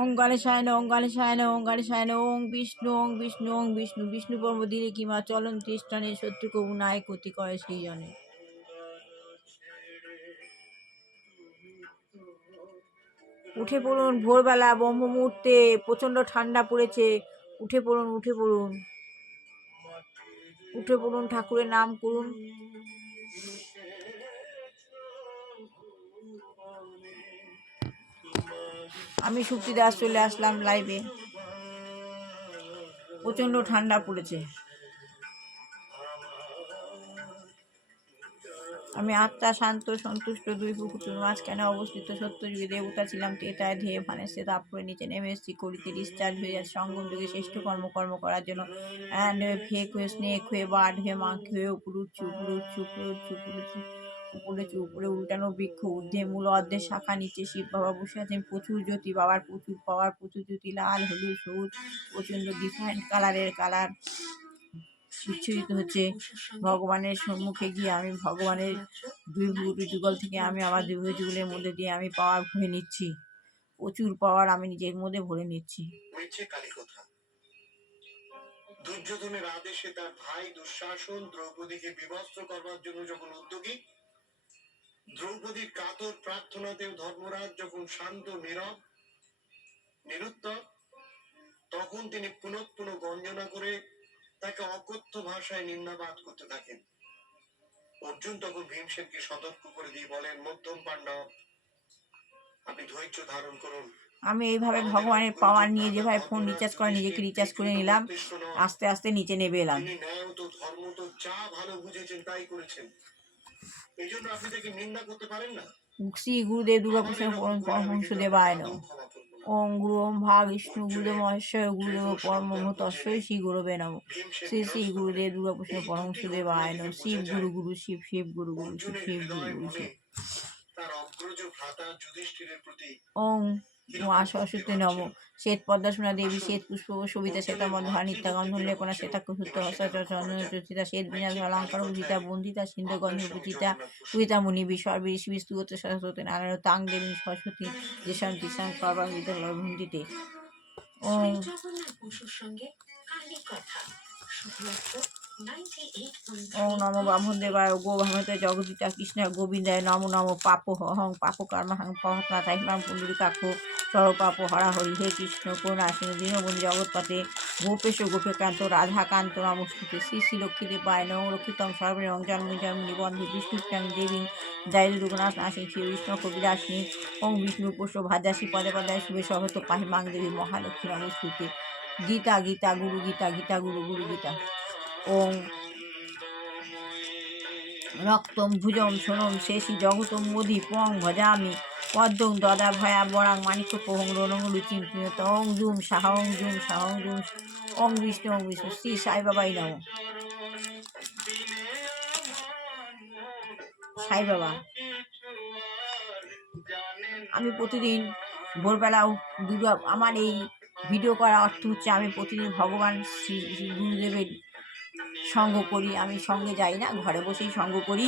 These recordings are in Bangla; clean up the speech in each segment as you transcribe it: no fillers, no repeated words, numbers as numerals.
ওং গণেশায় নমঃ, ওং গণেশায় নমঃ, ওং গণেশায় নমঃ, ওং বিষ্ণু, ওং বিষ্ণু, ওং বিষ্ণু। বিষ্ণু পরম দিলে কিমা চলন তিষ্ঠানে, শত্রু কবু নাই ক্ষতি করে সেই জনে। উঠে পড়ুন, ভোরবেলা ব্রহ্ম মুহূর্তে, প্রচন্ড ঠান্ডা পড়েছে। উঠে পড়ুন, উঠে পড়ুন, উঠে পড়ুন, ঠাকুরের নাম করুন। আমি সুপ্তি দাস চলে আসলাম লাইভে। প্রচন্ড ঠান্ডা পড়েছে। আমি আত্মা শান্ত সন্তুষ্ট দুই পুকুরের মাঝখানে অবস্থিত সত্যযুগে দেবতা ছিলাম। তেতায় ধেয়ে ভানেছে তাপ করে নিচে নেমে এসেছি। কলিতে ডিসচার্জ হয়ে যাচ্ছে সঙ্গম যুগে শ্রেষ্ঠ কর্ম করার জন্য। অ্যান্ড ফেক হয়ে, স্নেক হয়ে, বার্ড হয়ে, মাংকি হয়ে উপরে উঠছি, উপরে উঠছি, উপরে উঠছি, উপরে উঠছি, উপরে উঠছি, উপরে উল্টানো বৃক্ষ, ঊর্ধ্বে মূল অর্ধের শাখা, নিচে শিব বাবা বসে আছেন। প্রচুর জ্যোতি, বাবার প্রচুর পাওয়ার, প্রচুর জ্যোতি, লাল, হলুদ, সবুজ, প্রচন্ড ডিফারেন্ট কালার বিচ্ছুরিত হচ্ছে। ভগবানের সম্মুখে গিয়ে আমি ভগবানের দুই ভুরু যুগল থেকে আমি আমার দুই ভুরু যুগলের মধ্যে দিয়ে আমি পাওয়ার ভরে নিচ্ছি। প্রচুর পাওয়ার আমি নিজের মধ্যে ভরে নিচ্ছি। দুর্যোধনের আদেশে তার ভাই দুঃশাসন দ্রৌপদীকে বিবস্ত্র করবার জন্য যখন উদ্যোগী, দ্রৌপদীর কাতর প্রার্থনাতেও ধর্মরাজ যখন শান্ত নীরব নিরুত্তর, তখন তিনি পুনঃ পুনঃ গঞ্জনা করে তাকে অকথ্য ভাষায় নিন্দাবাদ করতে থাকেন। অর্জুন তখন ভীমসেনকে সতর্ক করে দিয়ে বলেন, মধ্যম পাণ্ডব, আপনি ধৈর্য ধারণ করুন। আমি এইভাবে ভগবানের পাওয়ার নিয়ে যেভাবে ফোন রিচার্জ করে নিজেকে রিচার্জ করে নিলাম, আস্তে আস্তে নিচে নেমে এলাম। তিনি ন্যায় তো ধর্ম তো যা ভালো বুঝেছেন তাই করেছেন, এই জন্য আপনি তাকে নিন্দা করতে পারেন না। শ্রী গুরুদেব দুর্গাপ্রসাদ পরমহংসদেবায় নমঃ। ওং গুরু ওম ভাগ বিষ্ণু গুরুদেব মহেশ্বর গুরুদেব পরম তস্মৈ শ্রী গুরবে নমঃ। শ্রী শ্রী গুরুদেব দুর্গাপ্রসাদ পরমহংসদেবায় নমঃ। শিব গুরু গুরু শিব, শিব গুরু গুরু শিব, শিব গুরু গুরু শিব। ওং মা সরস্বতী নমঃ। শ্বেত পদ্মাসনা দেবী, শ্বেত পুষ্প সবিতা, শ্বেতা মধ্যা, নিত্যাগন্ধন লেপনা, শ্বেতাকুসুত্ত হস্তা, চন্দন চর্চিতা, শ্বেত বিনা অলঙ্কার পূজিতা, বন্দিতা, সিন্ধগন্ধ পূজিতা, পূজিতা মুনি বিশ্বর্বী ঋষি বিস্তুগত সরস্বতী নারায়ণ তাং দেবী সরস্বতী যেসাং তিসাং সর্বাঙ্গিত লভন্দিতে। ওং ওং নমো ব্রাহ্মণদেবায় গো ভামতে জগদিতা কৃষ্ণ গোবিন্দায় নমো নমো। পাপ হং পাপ কর্মাহং পহত্না তাইমাং পুণ্ডরিকাক্ষ সর্বপাপ হরা হরি। হে কৃষ্ণ করুণা সিংহ দীনবন্ধু জগৎপতে গোপেশ গোপীকান্ত রাধাকান্ত নমস্তুতে। শ্রী শ্রী লক্ষ্মীদেবায় নমঃ। রক্ষিতং সর্বং জন্মে জন্ম নিবন্ধে বিষ্ণুষ্টাং দেবী জয় রঘুনাথ নাসিং শ্রী বিষ্ণু কবিরাসিনী। ওং বিষ্ণু পুষ্প ভাদ্রাসী পদে পদায় শুভে সহত পাহিমাং দেবী মহালক্ষ্মী নমস্তুতে। গীতা গীতা গুরু গীতা, গীতা গুরু গুরু গীতা। ওং রক্তম ভুজম সোনম শেষি জগতম মোদি পং ভজামি পদ্মং দদা ভয়া বরাং মানিক্য পোহং রণং রুচিন্ত। ওং জুম সাহা, ওং জুম সাহা, ওং জুম। ওং বিষ্ণু, ওং বিষ্ণু। শ্রী সাই বাবাই নমঃ। সাই বাবা। আমি প্রতিদিন ভোরবেলা আমার এই ভিডিও করার অর্থ হচ্ছে আমি প্রতিদিন ভগবান শ্রী গুরুদেবের সঙ্গ করি। আমি সঙ্গে যাই না, ঘরে বসেই সঙ্গ করি।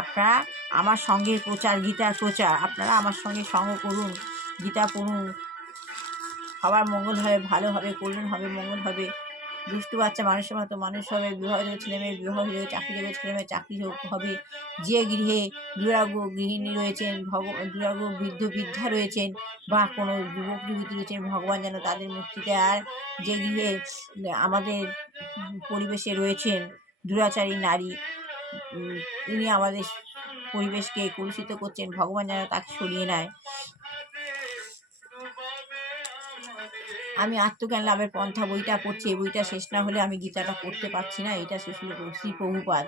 আপনারা আমার সঙ্গে প্রচার, গীতার প্রচার, আপনারা আমার সঙ্গে সঙ্গ করুন, গীতা পড়ুন। সবার মঙ্গল হবে, ভালো হবে, কল্যাণ হবে, মঙ্গল হবে। দুষ্টু বাচ্চা মানুষের মতো মানুষ হবে, বিবাহিত ছেলেমেয়ের বিবাহ হবে, চাকরিযোগ্য ছেলেমেয়ের চাকরি হবে। যে গৃহে দুরাগ্য গৃহিণী রয়েছেন, দুরাগ্য বৃদ্ধ বৃদ্ধা রয়েছেন, বা কোনো যুবক যুবতী রয়েছেন, ভগবান যেন তাদের মুক্তি দেয়। আর যে গৃহে আমাদের পরিবেশে রয়েছেন দুরাচারী নারী, তিনি আমাদের পরিবেশকে কলুষিত করছেন, ভগবান যেন তাকে সরিয়ে নেয়। আমি আত্মজ্ঞান লাভের পন্থা বইটা পড়ছি, এই বইটা শেষ না হলে আমি গীতাটা পড়তে পারছি না। এটা শেষ হলো শ্রী প্রভুপাদ।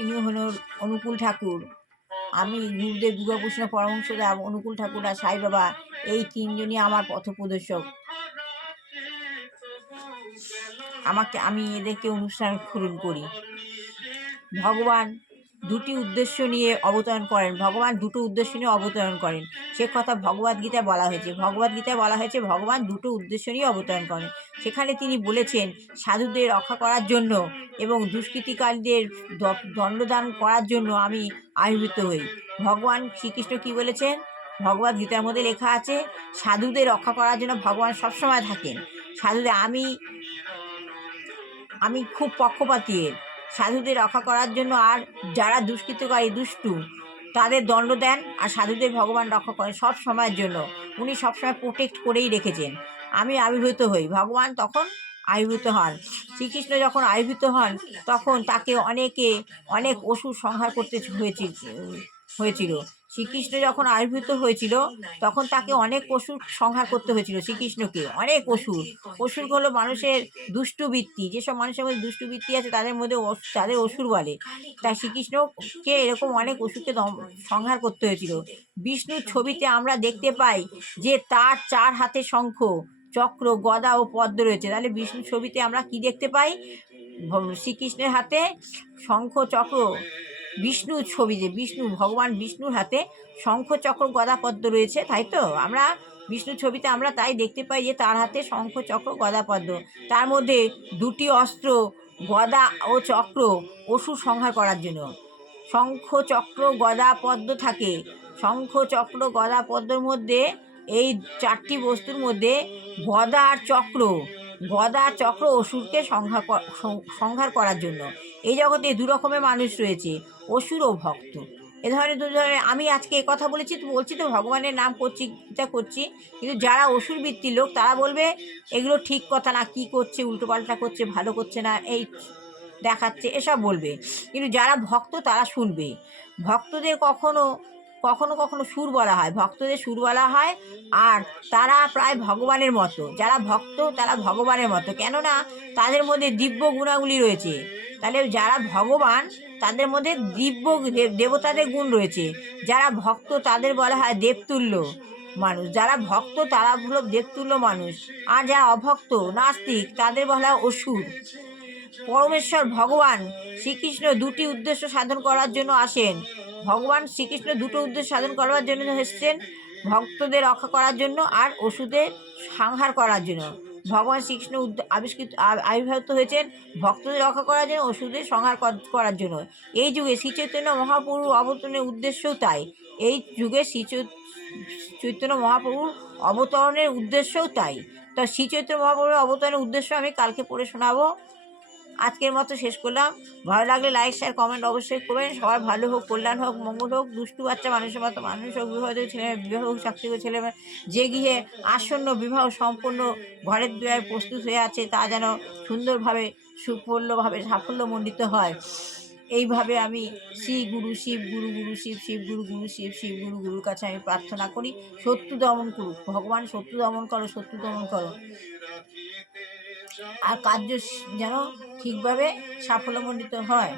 ইনি হল অনুকূল ঠাকুর। আমি গুরুদেব দুর্গাকৃষ্ণ পরমহংসদেব, অনুকূল ঠাকুর আর সাই বাবা, এই তিনজনই আমার পথপ্রদর্শক। আমি এদেরকে অনুসরণ করি। ভগবান দুটি উদ্দেশ্য নিয়ে অবতরণ করেন, ভগবান দুটো উদ্দেশ্য নিয়ে অবতরণ করেন। সে কথা ভগবদ্গীতায় বলা হয়েছে। ভগবদ্গীতায় বলা হয়েছে ভগবান দুটো উদ্দেশ্য নিয়ে অবতরণ করেন। সেখানে তিনি বলেছেন সাধুদের রক্ষা করার জন্য এবং দুষ্কৃতিকারীদের দণ্ডদান করার জন্য আমি আবির্ভূত হই। ভগবান শ্রীকৃষ্ণ কি বলেছেন? ভগবদ্গীতার মধ্যে লেখা আছে সাধুদের রক্ষা করার জন্য ভগবান সবসময় থাকেন। সাধুদের আমি খুব পক্ষপাতী। সাধুদের রক্ষা করার জন্য আর যারা দুষ্কৃতকারী দুষ্টু তাদের দণ্ড দেন, আর সাধুদের ভগবান রক্ষা করেন সব সময়ের জন্য। উনি সবসময় প্রোটেক্ট করেই রেখেছেন। আমি আবির্ভূত হই, ভগবান তখন আবির্ভূত হন। শ্রীকৃষ্ণ যখন আবির্ভূত হন তখন তাকে অনেক অসুর সংহার করতে হয়েছিল। শ্রীকৃষ্ণ যখন আবির্ভূত হয়েছিল তখন তাকে অনেক অসুর সংহার করতে হয়েছিল। শ্রীকৃষ্ণকে অনেক অসুর হলো মানুষের দুষ্টবৃত্তি। যেসব মানুষের মধ্যে দুষ্টবৃত্তি আছে তাদের মধ্যে তাদের অসুর বলে। তাই শ্রীকৃষ্ণকে এরকম অনেক অসুরকে সংহার করতে হয়েছিল। বিষ্ণুর ছবিতে আমরা দেখতে পাই যে তার 4 হাতে শঙ্খ, চক্র, গদা ও পদ্ম রয়েছে। তাহলে বিষ্ণুর ছবিতে আমরা কি দেখতে পাই? শ্রীকৃষ্ণের হাতে শঙ্খ, চক্র, বিষ্ণুর ছবিতে ভগবান বিষ্ণুর হাতে শঙ্খ, চক্র, গদা, পদ্ম রয়েছে। তাই তো আমরা বিষ্ণুর ছবিতে আমরা তাই দেখতে পাই যে তার হাতে শঙ্খ, চক্র, গদা, পদ্ম। তার মধ্যে দুটি অস্ত্র, গদা ও চক্র, অসুর সংহার করার জন্য। শঙ্খ, চক্র, গদা, পদ্ম থাকে। শঙ্খ, চক্র, গদা, পদ্মর মধ্যে এই 4টি বস্তুর মধ্যে গদা চক্র অসুরকে সংহার করার জন্য। এই জগতে 2 রকমের মানুষ রয়েছে, অসুর ও ভক্ত। এ ধরনের 2 ধরনের। আমি আজকে এ কথা বলছি তো ভগবানের নাম করছি, গীতা করছি, কিন্তু যারা অসুর বৃত্তির লোক তারা বলবে এগুলো ঠিক কথা না, কি করছে, উল্টোপাল্টা করছে, ভালো করছে না, এই দেখাচ্ছে, এসব বলবে। কিন্তু যারা ভক্ত তারা শুনবে। ভক্তদের কখনো কখনো সুর বলা হয়, ভক্তদের সুর বলা হয়। আর তারা প্রায় ভগবানের মতো। যারা ভক্ত তারা ভগবানের মতো, কেননা তাদের মধ্যে দিব্য গুণাগুলি রয়েছে। তাহলে যারা ভগবান তাদের মধ্যে দিব্য দেবতাদের গুণ রয়েছে। যারা ভক্ত তাদের বলা হয় দেবতুল্য মানুষ। যারা ভক্ত তারা হলো দেবতুল্য মানুষ। আর যারা অভক্ত নাস্তিক তাদের বলা হয় অসুর। পরমেশ্বর ভগবান শ্রীকৃষ্ণ 2টি উদ্দেশ্য সাধন করার জন্য আসেন। ভগবান শ্রীকৃষ্ণ 2টো উদ্দেশ্য সাধন করার জন্য এসেছেন, ভক্তদের রক্ষা করার জন্য আর অসুরদের সংহার করার জন্য। ভগবান শ্রীকৃষ্ণ আবির্ভূত হয়েছেন ভক্তদের রক্ষা করার জন্য, অসুরদের সংহার করার জন্য। এই যুগে শ্রীচৈতন্য মহাপ্রভুর অবতরণের উদ্দেশ্যও তাই। এই যুগে চৈতন্য মহাপ্রভুর অবতরণের উদ্দেশ্যও তাই। তো শ্রীচৈতন্য মহাপ্রভুর অবতরণের উদ্দেশ্য আমি কালকে পড়ে শোনাবো। আজকের মতো শেষ করলাম। ভালো লাগলে লাইক, শেয়ার, কমেন্ট অবশ্যই করবেন। সবার ভালো হোক, কল্যাণ হোক, মঙ্গল হোক। দুষ্টু বাচ্চা মানুষের মতো মানুষ হোক, বিবাহিত ছেলে বিবাহ হোক, চাকরি ছেলে যে গৃহে আসন্ন বিবাহ সম্পূর্ণ ঘরের দুয়ার প্রস্তুত হয়ে আছে তা যেন সুন্দরভাবে সুফলভাবে সাফল্যমণ্ডিত হয়। এইভাবে আমি শ্রী গুরু শিব গুরু গুরু শিব শিব গুরু গুরু শিব শিব গুরু গুরুর কাছে আমি প্রার্থনা করি শত্রু দমন করুক। ভগবান শত্রু দমন করো, শত্রু দমন করো, আর কার্য যেন ঠিকভাবে সাফল্যমণ্ডিত হয়।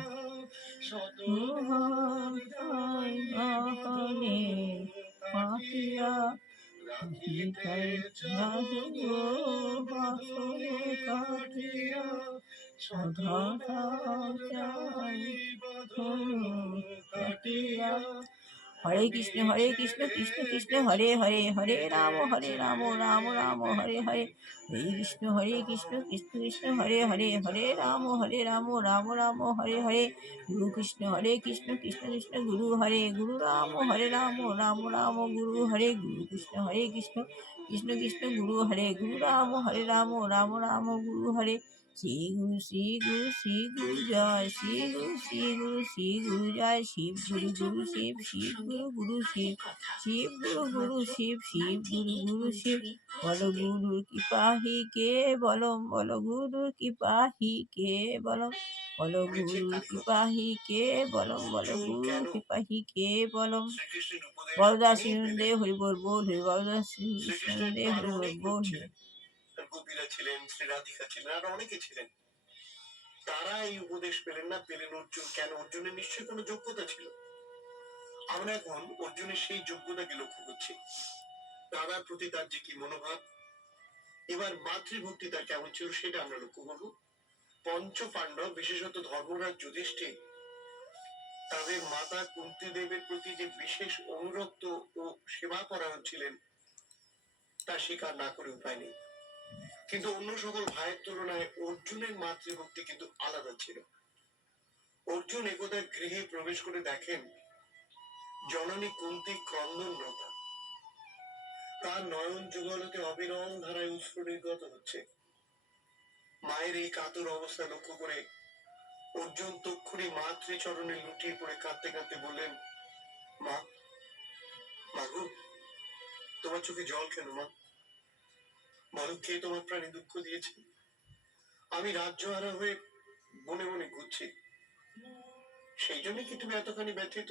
হরে কৃষ্ণ কৃষ্ণ কৃষ্ণ হরে হরে, হরে রাম রাম রাম হরে হরে, হরে কৃষ্ণ কৃষ্ণ কৃষ্ণ হরে হরে, হরে রাম রাম রাম হরে হরে, গুরু কৃষ্ণ কৃষ্ণ কৃষ্ণ গুরু হরে, গুরু রাম রাম রাম গুরু হরে, গুরু কৃষ্ণ কৃষ্ণ কৃষ্ণ গুরু হরে, গুরু রাম রাম রাম গুরু হরে। শ্রী গুরু শ্রী গুরু শ্রী গুরু জয়, শ্রী গুরু শ্রী গুরু শ্রী গুরু জয়, শিব গুরু গুরু শিব শিব গুরু গুরু শিব, শিব গুরু গুরু শিব শিব গুরু গুরু শিব। বল গুরুর কৃপাহি কে বলম, বল গুরুর কৃপাহি কে বলম, বল গুরুর কৃপাহি কে বলম, বল গুরুর কৃপাহি কে বলম। বলদাস দে হরি বল বল, হরি বলদাস দে হরি বল বল। গোপীরা ছিলেন, শ্রী রাধিকা ছিলেন, আর অনেকে ছিলেন। তারা এই উপদেশ পেলেন না, পেলেন অর্জুন। কেন? অর্জুনের নিশ্চয়ই কোনো যোগ্যতা ছিল। আমরা এখন অর্জুনের সেই যোগ্যতাকে লক্ষ্য করছি, দাদার প্রতি তার যে কি মনোভাব, এবার মাতৃভক্তি তার কেমন ছিল সেটা আমরা লক্ষ্য করব। পঞ্চ পাণ্ডব, বিশেষত ধর্মরাজ যুধিষ্ঠির, তাদের মাতা কুন্তি দেবের প্রতি যে বিশেষ অনুরক্ত ও সেবা পরায়ণ ছিলেন তা স্বীকার না করে উপায় নেই। কিন্তু অন্য সকল ভাইয়ের তুলনায় অর্জুনের মাতৃভক্তি কিন্তু আলাদা ছিল। অর্জুন একদা গৃহে প্রবেশ করে দেখেন জননী কুন্তি ক্রন্দনরতা। তার নয়ন যুগলতে অবিরল ধারায় অশ্রু নির্গত হচ্ছে। মায়ের এই কাতর অবস্থা লক্ষ্য করে অর্জুন তক্ষুনি মাতৃচরণে লুটিয়ে পড়ে কাঁদতে কাঁদতে বললেন, মা, মাগো, তোমার চোখে জল কেন মা? বলো, কে তোমার প্রাণে দুঃখ দিয়েছে? আমি রাজ্যহারা হয়ে বনে বনে ঘুরছি, সেই জন্য কি তুমি এতখানি ব্যথিত?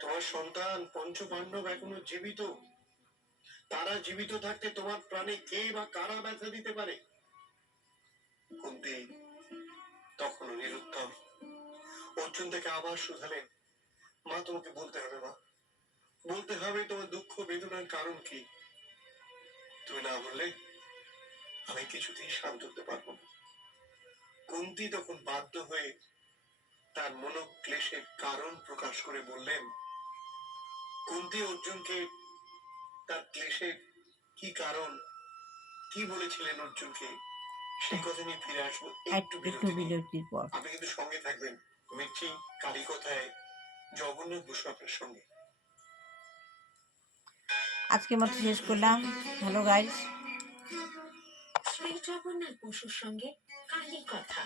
তোমার সন্তান পঞ্চ পাণ্ডব এখনো জীবিত। তারা জীবিত থাকতে তোমার প্রাণে কে বা কারা ব্যথা দিতে পারে? কুন্তি তখনও নিরুত্তর। অর্জুন থেকে আবার শুধালেন, মা, তোমাকে বলতে হবে মা, বলতে হবে তোমার দুঃখ বেদনার কারণ কি। তুমি না বললে আমি কিছুতেই শান্ত হতে পারবো না। কুন্তি তখন বাধ্য হয়ে তার মনোক্লেশের কারণ প্রকাশ করে বললেন। কুন্তি অর্জুনকে তার ক্লেশের কি কারণ, কি বলেছিলেন অর্জুনকে, সেই কথা নিয়ে ফিরে আসবো একটু একটু বিরতি নিয়ে। বিরতির পর। আপনি কিন্তু সঙ্গে থাকবেন মির্চি কালী কথায় জগন্নাথ বসু আপনার সঙ্গে। আজকের মতো শেষ করলাম। Hello guys. শ্রী জগন্নাথ বসুর সঙ্গে কালী কথা।